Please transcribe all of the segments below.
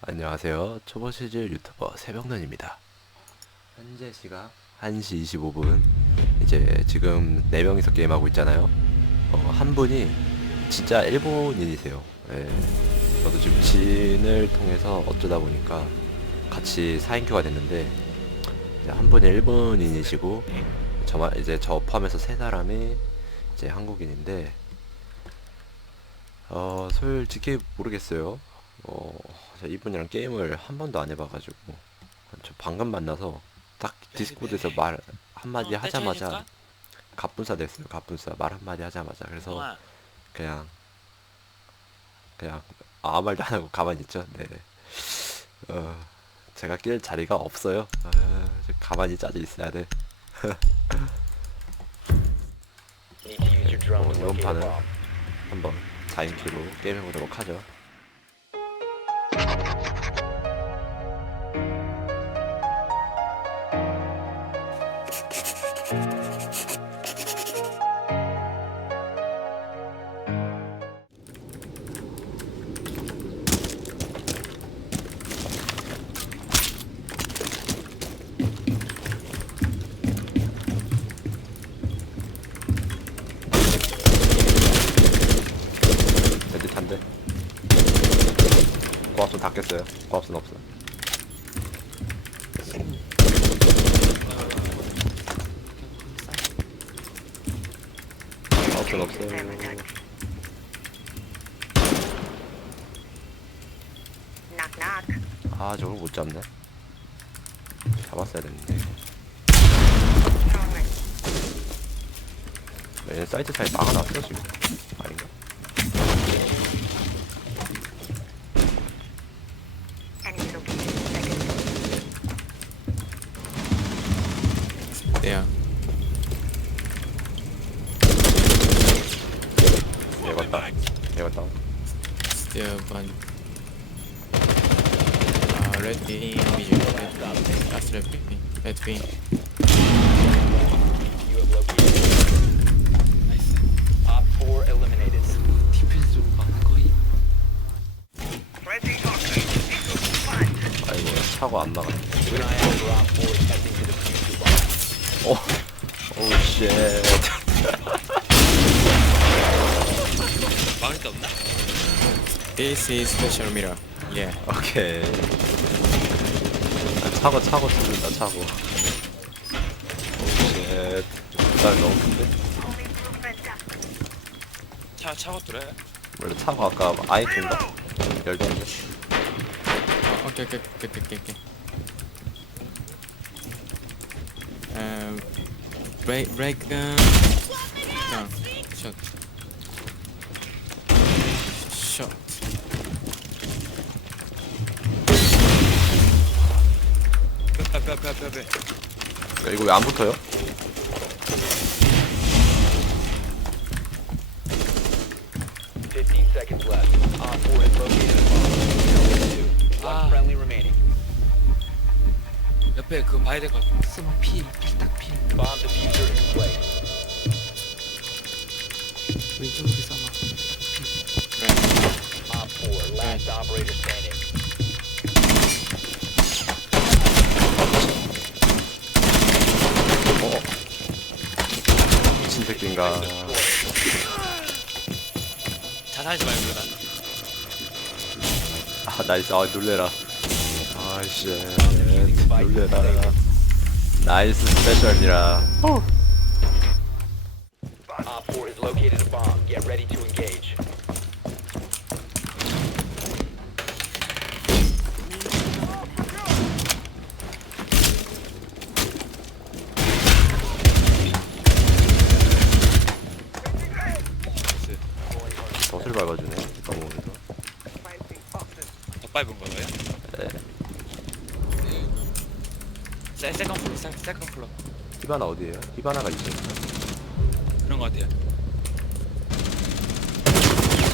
안녕하세요. 초보 시즌 유튜버 새벽눈입니다. 현재 시각 1시 25분. 이제 지금 4명이서 게임하고 있잖아요. 어, 한 분이 진짜 일본인이세요. 예. 저도 지금 지인을 통해서 어쩌다 보니까 같이 4인큐가 됐는데 한 분이 일본인이시고 저만 이제 저 포함해서 세 사람이 이제 한국인인데 어 솔직히 모르겠어요. 어 이분이랑 게임을 한 번도 안 해봐가지고 저 방금 만나서 딱 디스코드에서 말 한마디 어, 하자마자? 갑분싸 됐어요. 갑분싸 말 한마디 하자마자 그래서 그냥 그냥 아무 말도 안 하고 가만히 있죠. 네. 어 제가 낄 자리가 없어요. 어, 저 가만히 짜져 있어야 돼. Drone 어, 이번 판은. 한번 4인큐로 게임해보도록 하죠. 레 고압선 다 깼어요. 고압선 없어. 고압선 없어요. 아 저걸 못 잡네. 잡았어야 됐는데. 얘네 사이트 사이 막아놨어 지금. 아닌가? Yeah. 얘 갔다. 얘 갔다. Still one. Uh, red beam, vision. That's red beam. Red beam. You have located. Nice. Op 4 eliminated. 아이고 차고 안 나가. Keep an eye out for Op 4 attempting to defuse the bomb. 오, 오 쉣. 막을 데 없나? This is special mirror. Yeah. 오케이. 아, 차고 차고 뚫는다 차고. 오 쉣. 부담이 너무 큰데? 차 차고 들어요. 원래 차고 아까? 열렸는데. Oh, okay, okay, okay, okay, okay. Um, break, break. Um, no, shot. Shot. 빼빼빼빼빼. 야, 이거 왜 안 붙어요? Fifteen seconds left. Op 4 has located a bomb. One Ah. friendly remaining. 옆에 그거 봐야 될 것 같아. 스모 필, 필딱 필. Bomb diffuser in place. 왼쪽으로 삼아. Op 4, last operator standing. 어. 미친 새끼인가. 자살하지 말고 나. 아, 나이스. 아, 놀래라. 아이씨. 놀래라. 나이스 스페셜이라. Op 4 has located a bomb. Get ready to engage. 덫을 밟아주네. 너무 오면서. 더 밟은 거예요? 네. 세 세컨 플로, 세 세컨 플로. 히바나 어디에요? 히바나가 있어요. 그런 거 같아요.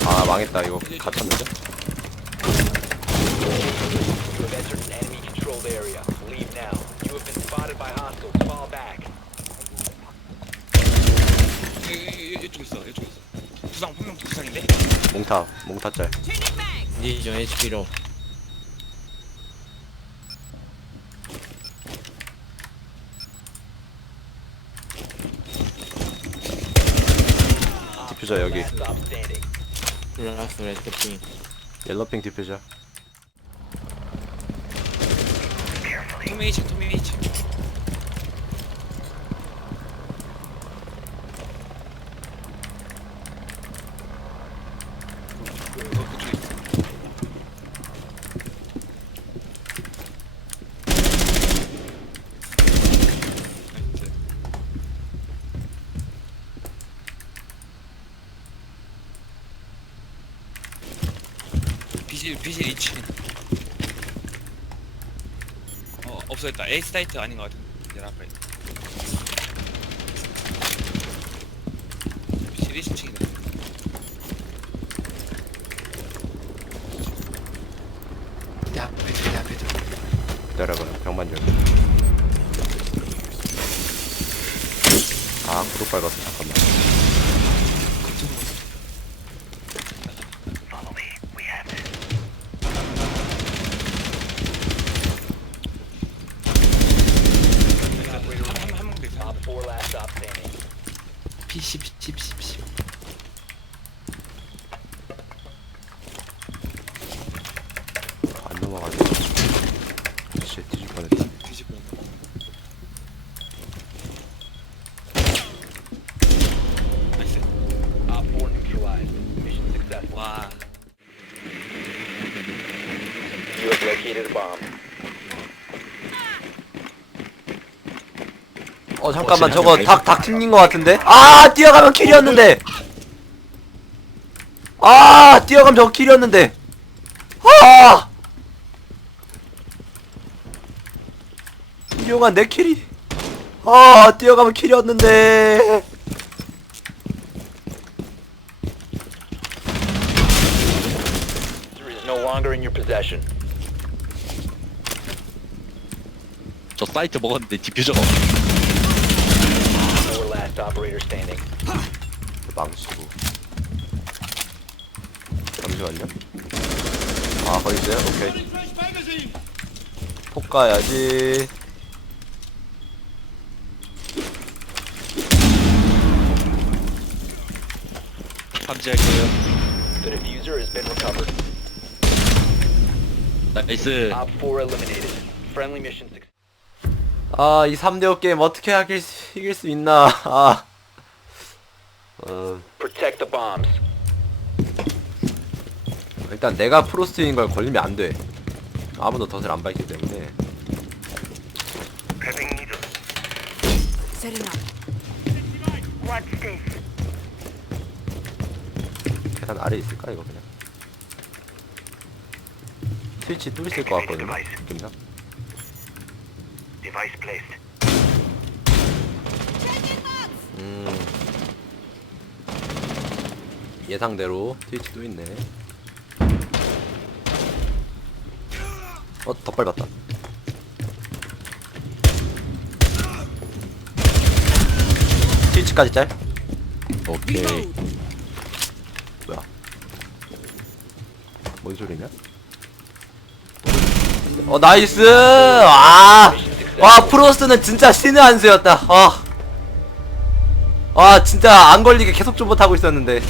아, 망했다. 이거 갇혔는데? You have entered an enemy controlled area. Leave now. You have been spotted by hostiles. Fall back. 이- 이- 이- 이쪽 있어, 이쪽 있어. 부상 분명 부상인데? 몽타, 몽타짤. Vision HP로. 디퓨저 여기. 레드핑 옐로핑 디퓨저. 토미 2층 토미 2층 어, 그쪽에 있어. 나이스. 비실 비실 2층 어 없어졌다. 에이스 사이트 아닌 것 같은데 내 앞에 비실 1층이다. 내 앞에도 내 앞에도 기다려봐요 병만 좀. 아 구독 밟았어. 잠깐만 한명더 있어 Op 4 last stop standing. PC PC PC PC 안 넘어가네 씨 뒤질 뻔했다 뒤집어 나이스 Op 4 neutralized. Mission successful. 와 You have located a bomb. 어 잠깐만 저거 닭 닭 튕긴 거 같은데? 아 뛰어가면 킬이었는데. 아 뛰어가면 저거 킬이었는데. 아! 이용한 내 킬이. 아 뛰어가면 킬이었는데. Diffuser is no longer in your possession. 저 사이트 먹었는데 디퓨저가 last operator standing. 망치고 잠시만요 아 거기 있어요? 오케이 폭 가야지 탐지할게요 The diffuser has been recovered. 나이스 Op 4 eliminated. Friendly mission success. 아, 이 3대5 게임 어떻게 하길 수, 이길 수 있나, 아. 어, Protect the bombs. 일단 내가 프로스트인 걸 걸리면 안 돼. 아무도 덫을 안 밟기 때문에. Setting up. 계단 아래 있을까, 이거 그냥. 스위치 또 있을 것 같거든요, 느낌상. Device placed. 음. 예상대로 트위치 또 있네. 어, 덧 밟았다. 트위치까지 짤? 오케이. 뭐야? 뭔 소리냐? 어, 나이스! 와! 와, 프로스는 진짜 신의 한 수였다. 아. 아 진짜 안 걸리게 계속 좀 못하고 있었는데